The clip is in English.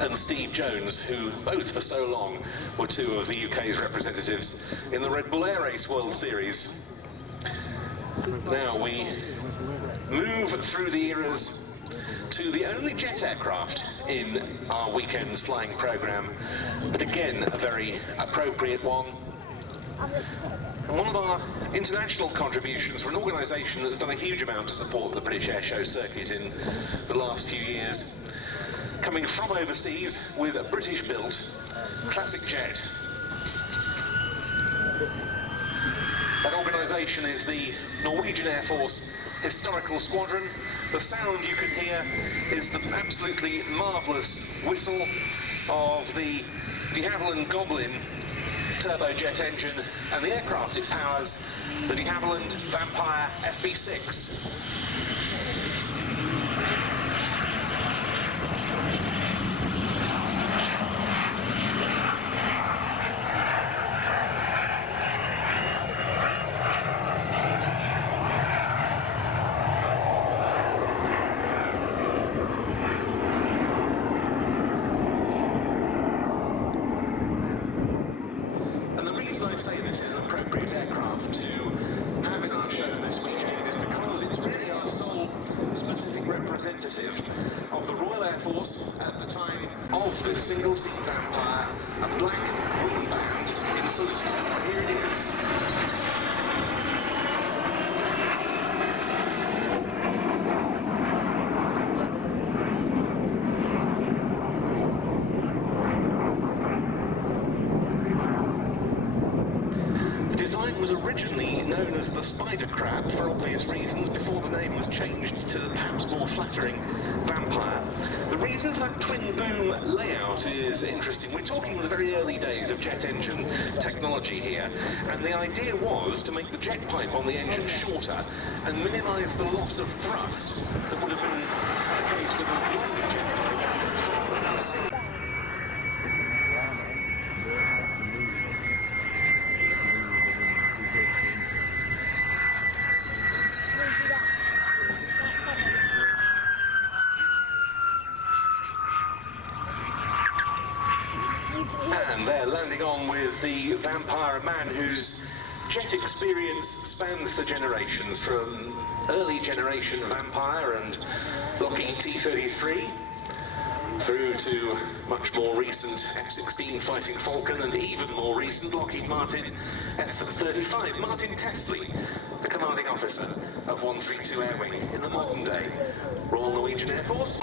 and Steve Jones, who both for so long were two of the UK's representatives in the Red Bull Air Race World Series. Now we move through the eras to the only jet aircraft in our weekend's flying programme, but again a very appropriate one. And one of our international contributions for an organisation that's done a huge amount to support the British airshow circuit in the last few years, coming from overseas with a British-built classic jet. That organisation is the Norwegian Air Force Historical Squadron. The sound you can hear is the absolutely marvellous whistle of the de Havilland Goblin turbojet engine and the aircraft it powers, the de Havilland Vampire FB6. I say this is an appropriate aircraft to have in our show this weekend is because it's really our sole specific representative of the Royal Air Force at the time of this single-seat Vampire, a black wing band in salute. Here it is. Was originally known as the Spider Crab for obvious reasons before the name was changed to the perhaps more flattering Vampire. The reason for that twin boom layout is interesting. We're talking the very early days of jet engine technology here, and the idea was to make the jet pipe on the engine shorter and minimise the loss of thrust that would have been the case with a longer jet pipe from the sea. And they're landing on with the Vampire, a man whose jet experience spans the generations, from early generation Vampire and Lockheed T-33 through to much more recent F-16 Fighting Falcon and even more recent Lockheed Martin F-35. Martin Testley, the commanding officer of 132 Air Wing in the modern day Royal Norwegian Air Force.